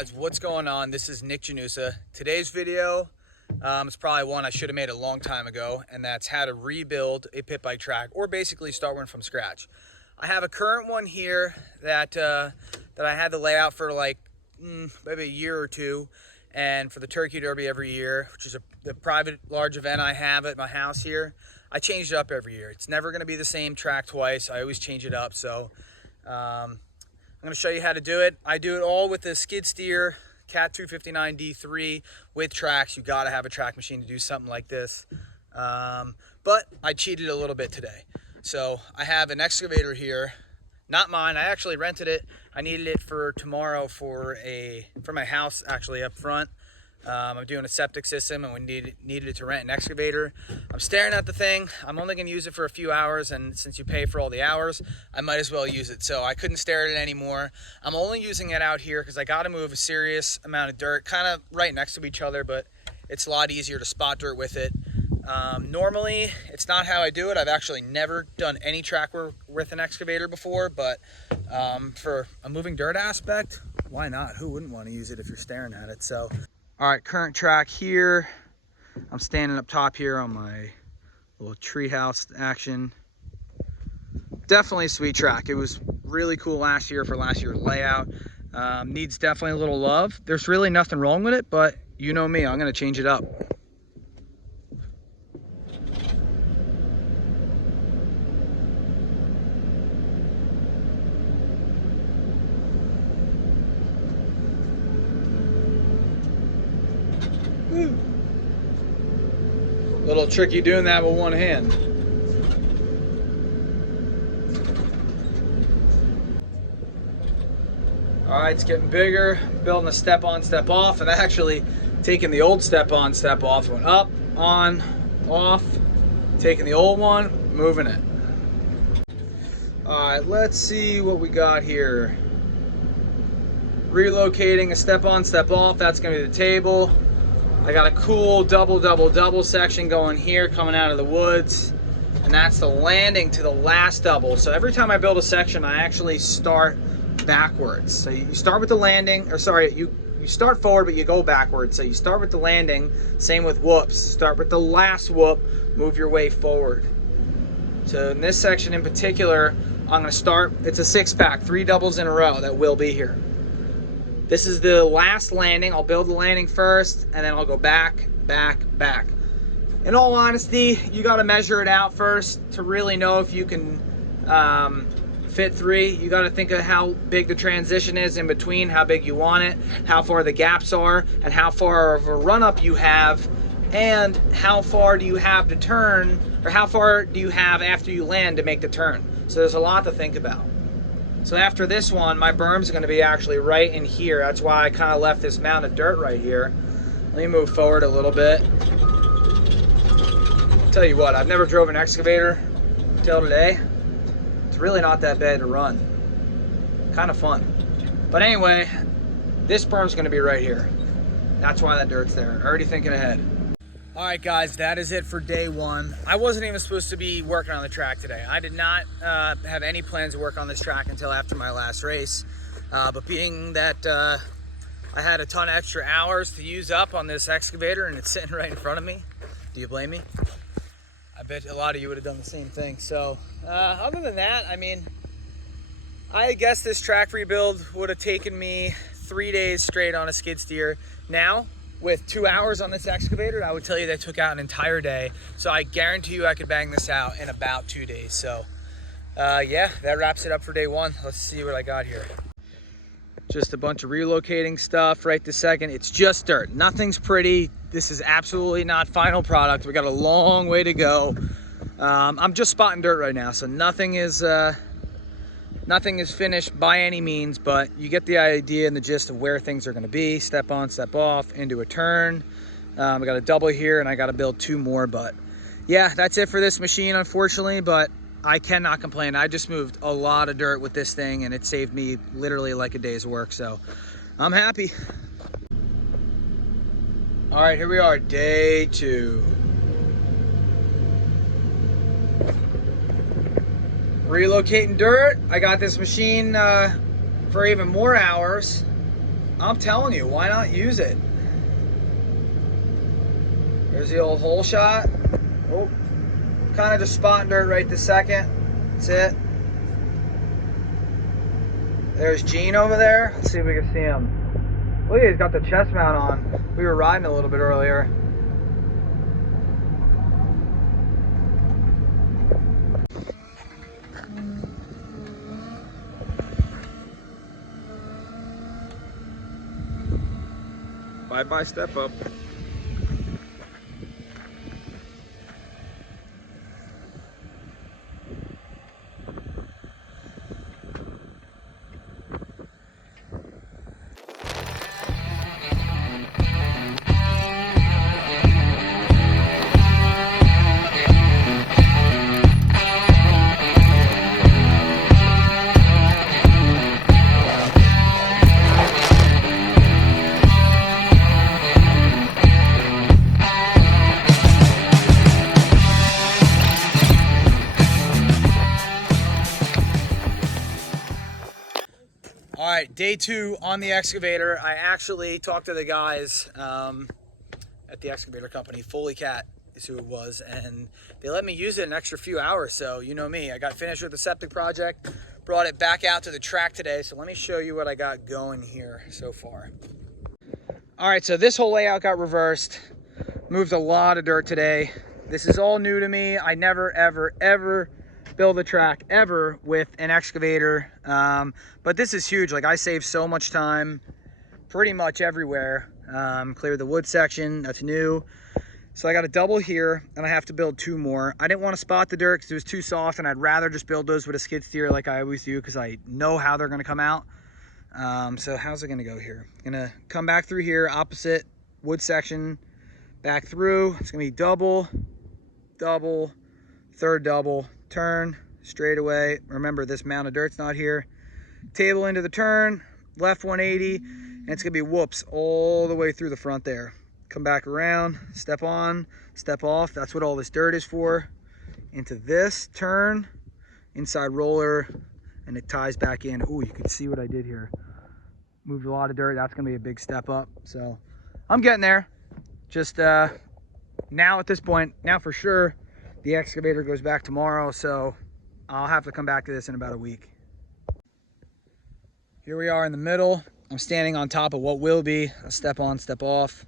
guys, what's going on? This is Nick Janusa. Today's video is probably one I should have made a long time ago, and that's how to rebuild a pit bike track, or basically start one from scratch. I have a current one here that I had to lay out for like maybe a year or two, and for the Turkey Derby every year, which is the private large event I have at my house here. I change it up every year. It's never going to be the same track twice. I always change it up. So I'm going to show you how to do it. I do it all with the skid steer Cat 259 D3 with tracks. You got to have a track machine to do something like this. But I cheated a little bit today. So I have an excavator here, not mine. I actually rented it. I needed it for tomorrow for my house actually up front. I'm doing a septic system, and we needed it to rent an excavator. I'm staring at the thing. I'm only going to use it for a few hours, and since you pay for all the hours, I might as well use it. So I couldn't stare at it anymore. I'm only using it out here because I got to move a serious amount of dirt, kind of right next to each other, but it's a lot easier to spot dirt with it. Normally, it's not how I do it. I've actually never done any track work with an excavator before, but for a moving dirt aspect, why not? Who wouldn't want to use it if you're staring at it? So. All right, current track here. I'm standing up top here on my little treehouse action. Definitely a sweet track. It was really cool last year for last year's layout. Needs definitely a little love. There's really nothing wrong with it, but you know me, I'm gonna change it up. Little tricky doing that with one hand. All right, it's getting bigger. Building a step on, step off, and actually taking the old step on, step off, went up, on, off, taking the old one, moving it. All right, let's see what we got here. Relocating a step on, step off. That's gonna be the table. I got a cool double section going here coming out of the woods, and that's the landing to the last double. So every time I build a section, I actually start backwards. So you start with the landing, or sorry, you start forward, but you go backwards. So you start with the landing, same with whoops. Start with the last whoop, move your way forward. So in this section in particular, I'm gonna start, it's a 6-pack, 3 doubles in a row that will be here. This is the last landing. I'll build the landing first, and then I'll go back, back, back. In all honesty, you gotta measure it out first to really know if you can fit 3. You gotta think of how big the transition is in between, how big you want it, how far the gaps are, and how far of a run-up you have, and how far do you have to turn, or how far do you have after you land to make the turn. So there's a lot to think about. So after this one, my berm's gonna be actually right in here. That's why I kind of left this mound of dirt right here. Let me move forward a little bit. I'll tell you what, I've never drove an excavator until today. It's really not that bad to run. Kind of fun. But anyway, this berm's gonna be right here. That's why that dirt's there. Already thinking ahead. All right, guys, that is it for day 1. I wasn't even supposed to be working on the track today. I did not have any plans to work on this track until after my last race. But being that I had a ton of extra hours to use up on this excavator and it's sitting right in front of me, do you blame me? I bet a lot of you would have done the same thing. So other than that, I mean, I guess this track rebuild would have taken me 3 days straight on a skid steer. Now, with 2 hours on this excavator, I would tell you that took out an entire day. So I guarantee you I could bang this out in about 2 days. So yeah, that wraps it up for day 1. Let's see what I got here. Just a bunch of relocating stuff right this second. It's just dirt, nothing's pretty. This is absolutely not final product. We got a long way to go. I'm just spotting dirt right now, so nothing is finished by any means, but you get the idea and the gist of where things are going to be. Step on, step off, into a turn. I got a double here, and I got to build 2 more. But yeah, that's it for this machine, unfortunately, but I cannot complain. I just moved a lot of dirt with this thing, and it saved me literally like a day's work, so I'm happy. All right, here we are, day 2. Relocating dirt. I got this machine for even more hours. I'm telling you, why not use it? There's the old hole shot. Oh, kind of just spotting dirt right this second. That's it. There's Gene over there. Let's see if we can see him. Look, he's got the chest mount on. We were riding a little bit earlier. Bye-bye step up. All right, day 2 on the excavator. I actually talked to the guys at the excavator company, Foley Cat is who it was, and they let me use it an extra few hours. So you know me, I got finished with the septic project, brought it back out to the track today. So let me show you what I got going here so far. All right, so this whole layout got reversed. Moved a lot of dirt today. This is all new to me. I never, ever build a track ever with an excavator, but this is huge. Like, I saved so much time pretty much everywhere. Cleared the wood section, that's new. So I got a double here, and I have to build 2 more. I didn't want to spot the dirt because it was too soft, and I'd rather just build those with a skid steer like I always do, because I know how they're going to come out. So how's it going to go here? Gonna come back through here, opposite wood section, back through. It's gonna be double, double, third double, turn, straight away. Remember, this mound of dirt's not here. Table into the turn, left 180, and it's gonna be whoops all the way through the front there. Come back around, step on, step off. That's what all this dirt is for. Into this turn, inside roller, and it ties back in. Ooh, you can see what I did here. Moved a lot of dirt. That's gonna be a big step up. So I'm getting there. Just now at this point, now for sure, the excavator goes back tomorrow, so I'll have to come back to this in about a week. Here we are in the middle. I'm standing on top of what will be a step on, step off.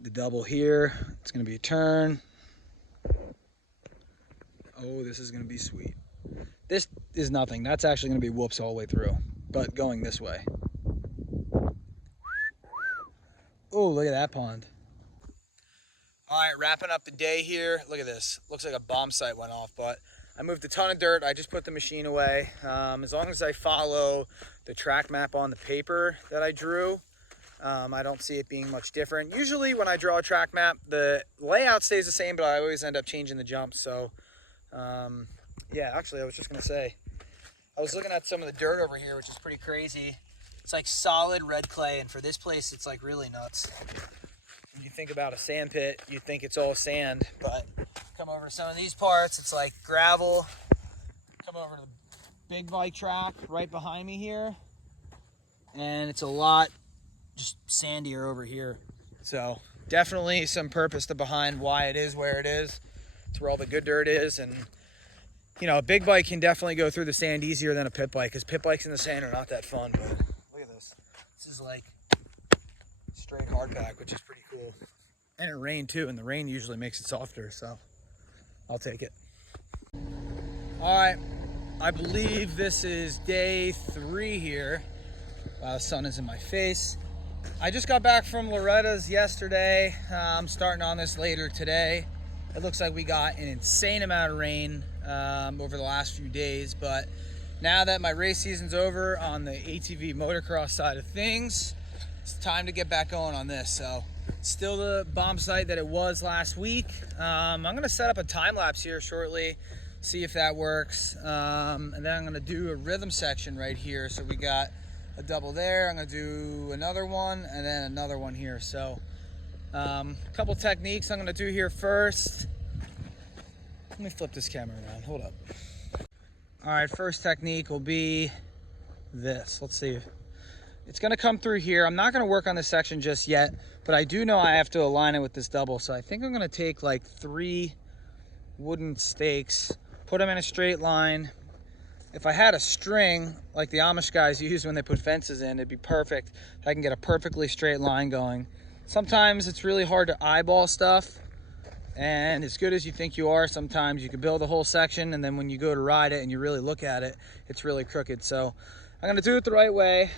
The double here, it's gonna be a turn. Oh, this is gonna be sweet. This is nothing. That's actually gonna be whoops all the way through, but going this way. Oh, look at that pond. All right, wrapping up the day here. Look at this. Looks like a bomb site went off, but I moved a ton of dirt. I just put the machine away. As long as I follow the track map on the paper that I drew, I don't see it being much different. Usually when I draw a track map, the layout stays the same, but I always end up changing the jumps. So yeah, actually I was just gonna say, I was looking at some of the dirt over here, which is pretty crazy. It's like solid red clay, and for this place, it's like really nuts. When you think about a sand pit, you think it's all sand, but come over to some of these parts, it's like gravel. Come over to the big bike track right behind me here, and it's a lot just sandier over here. So definitely some purpose to behind why it is where it is. It's where all the good dirt is, and you know, a big bike can definitely go through the sand easier than a pit bike, because pit bikes in the sand are not that fun. But look at this. This is like straight hardpack, which is pretty cool. And it rained too, and the rain usually makes it softer, so I'll take it. All right, I believe this is day 3 here. Wow, the sun is in my face. I just got back from Loretta's yesterday. I'm starting on this later today. It looks like we got an insane amount of rain over the last few days, but now that my race season's over on the ATV motocross side of things, it's time to get back going on this. So still the bomb site that it was last week. I'm gonna set up a time lapse here shortly, see if that works, and then I'm gonna do a rhythm section right here. So we got a double there, I'm gonna do another one, and then another one here. So a couple techniques I'm gonna do here first. Let me flip this camera around, hold up. All right, first technique will be this. Let's see. It's gonna come through here. I'm not gonna work on this section just yet, but I do know I have to align it with this double. So I think I'm gonna take like 3 wooden stakes, put them in a straight line. If I had a string like the Amish guys use when they put fences in, it'd be perfect. I can get a perfectly straight line going. Sometimes it's really hard to eyeball stuff, and as good as you think you are, sometimes you can build a whole section and then when you go to ride it and you really look at it, it's really crooked. So I'm gonna do it the right way.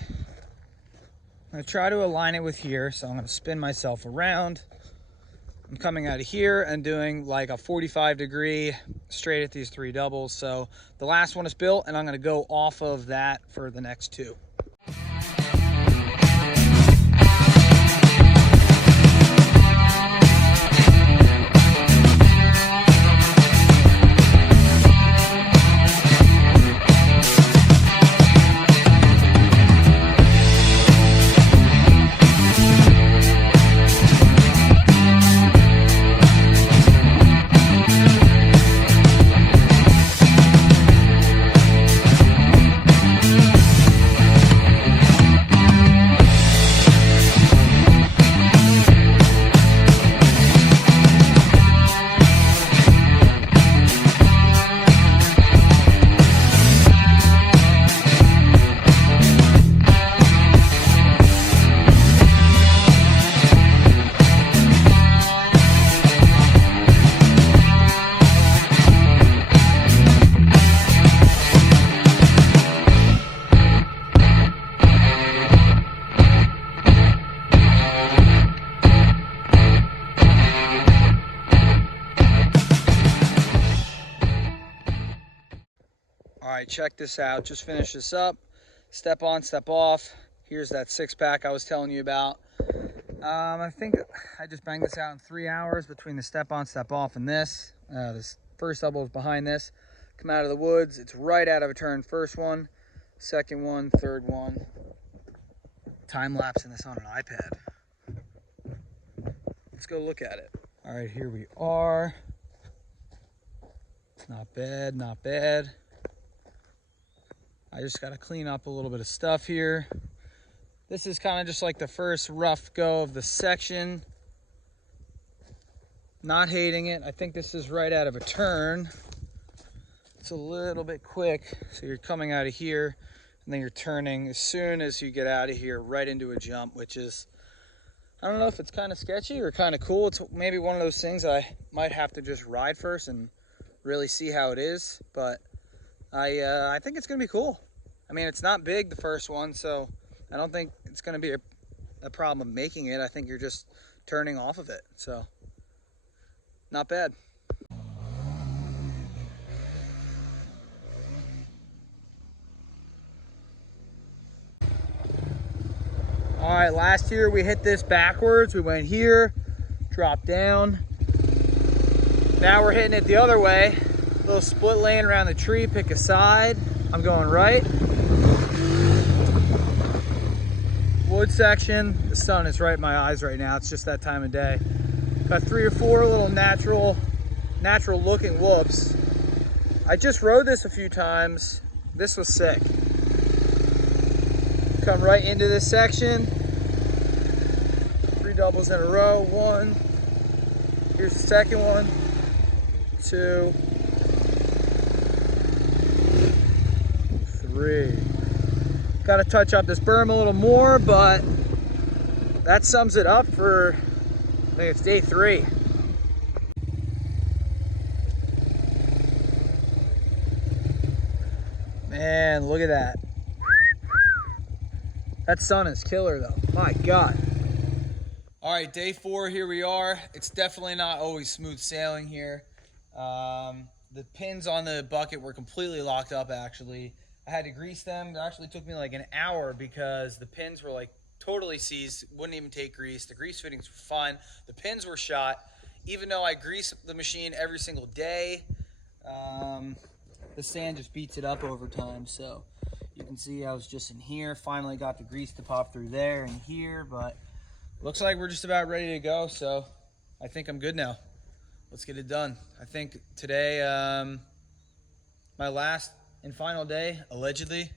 I'm gonna try to align it with here. So I'm gonna spin myself around. I'm coming out of here and doing like a 45-degree straight at these 3 doubles. So the last one is built and I'm gonna go off of that for the next 2. All right, check this out. Just finish this up. Step on, step off. Here's that 6-pack I was telling you about. I think I just banged this out in 3 hours between the step on, step off, and this. This first double is behind this. Come out of the woods. It's right out of a turn. First one, second one, third one. Time lapsing this on an iPad. Let's go look at it. All right, here we are. It's not bad, not bad. I just got to clean up a little bit of stuff here. This is kind of just like the first rough go of the section. Not hating it. I think this is right out of a turn. It's a little bit quick. So you're coming out of here and then you're turning as soon as you get out of here right into a jump, which is, I don't know if it's kind of sketchy or kind of cool. It's maybe one of those things I might have to just ride first and really see how it is, but I think it's gonna be cool. I mean, it's not big, the first one, so I don't think it's gonna be a problem making it. I think you're just turning off of it, so not bad. All right, last year we hit this backwards. We went here, dropped down. Now we're hitting it the other way. Little split lane around the tree, pick a side. I'm going right. Wood section. The sun is right in my eyes right now. It's just that time of day. Got 3 or 4 little natural looking whoops. I just rode this a few times. This was sick. Come right into this section. 3 doubles in a row. 1. Here's the second one. 2. 3. Got to touch up this berm a little more, but that sums it up for, I think it's day 3. Man, look at that. That sun is killer though, my God. All right, day 4, here we are. It's definitely not always smooth sailing here. The pins on the bucket were completely locked up actually. I had to grease them. It actually took me like an hour because the pins were like totally seized, wouldn't even take grease. The grease fittings were fine. The pins were shot. Even though I grease the machine every single day, the sand just beats it up over time. So you can see I was just in here, finally got the grease to pop through there and here, but looks like we're just about ready to go. So I think I'm good now. Let's get it done. I think today, my last and final day, allegedly.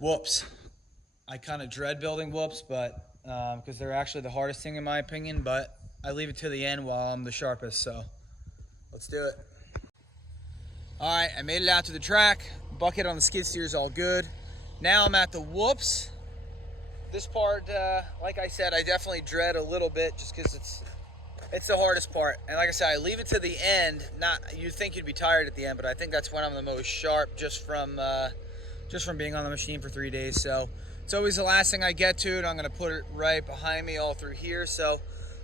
Whoops. I kind of dread building whoops, but because they're actually the hardest thing in my opinion, but I leave it to the end while I'm the sharpest, so let's do it. All right, I made it out to the track. Bucket on the skid steer is all good. Now I'm at the whoops. This part, like I said, I definitely dread a little bit just because it's the hardest part. And like I said, I leave it to the end. You'd think you'd be tired at the end, but I think that's when I'm the most sharp just from being on the machine for 3 days. So it's always the last thing I get to, and I'm gonna put it right behind me all through here. So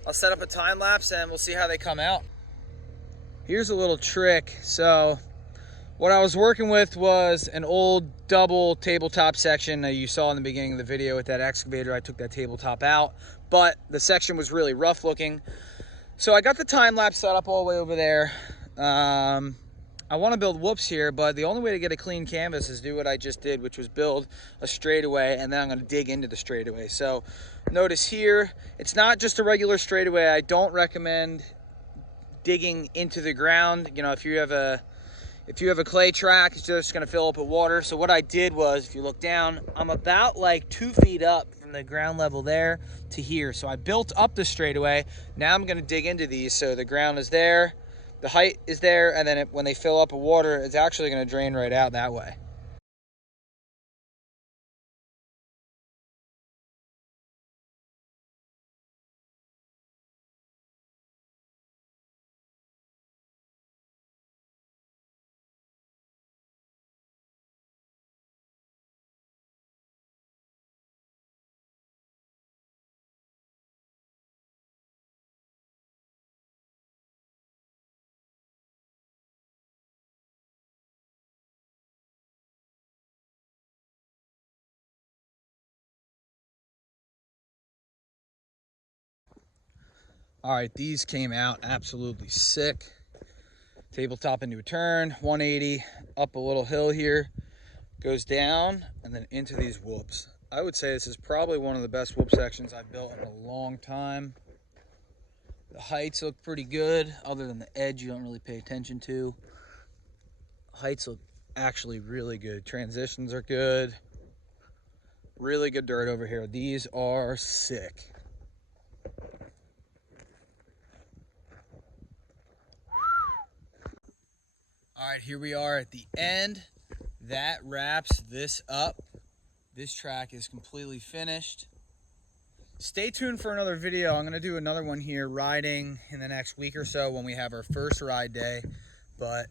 I'll set up a time lapse and we'll see how they come out. Here's a little trick. So what I was working with was an old double tabletop section that you saw in the beginning of the video with that excavator. I took that tabletop out, but the section was really rough looking. So I got the time lapse set up all the way over there. I want to build whoops here, but the only way to get a clean canvas is do what I just did, which was build a straightaway, and then I'm going to dig into the straightaway. So notice here, it's not just a regular straightaway. I don't recommend digging into the ground. You know, if you have a clay track, it's just going to fill up with water. So what I did was, if you look down, I'm about like 2 feet up from the ground level there to here. So I built up the straightaway. Now I'm going to dig into these. So the ground is there, the height is there, and then when they fill up with water, it's actually going to drain right out that way. All right, these came out absolutely sick. Tabletop into a turn, 180, up a little hill here, goes down, and then into these whoops. I would say this is probably one of the best whoop sections I've built in a long time. The heights look pretty good, other than the edge you don't really pay attention to. Heights look actually really good. Transitions are good. Really good dirt over here. These are sick. All right, here we are at the end. That wraps this up. This track is completely finished. Stay tuned for another video. I'm gonna do another one here riding in the next week or so when we have our first ride day. But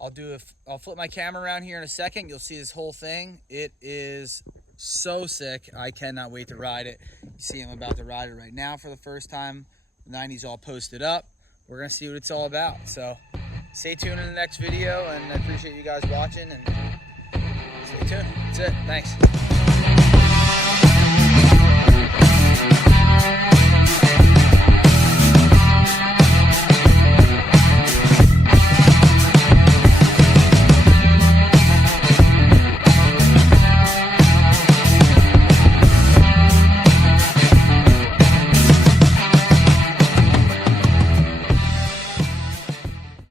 I'll flip my camera around here in a second. You'll see this whole thing. It is so sick. I cannot wait to ride it. You see I'm about to ride it right now for the first time. The 90's all posted up. We're gonna see what it's all about. So stay tuned in the next video, and I appreciate you guys watching, and stay tuned. That's it. Thanks.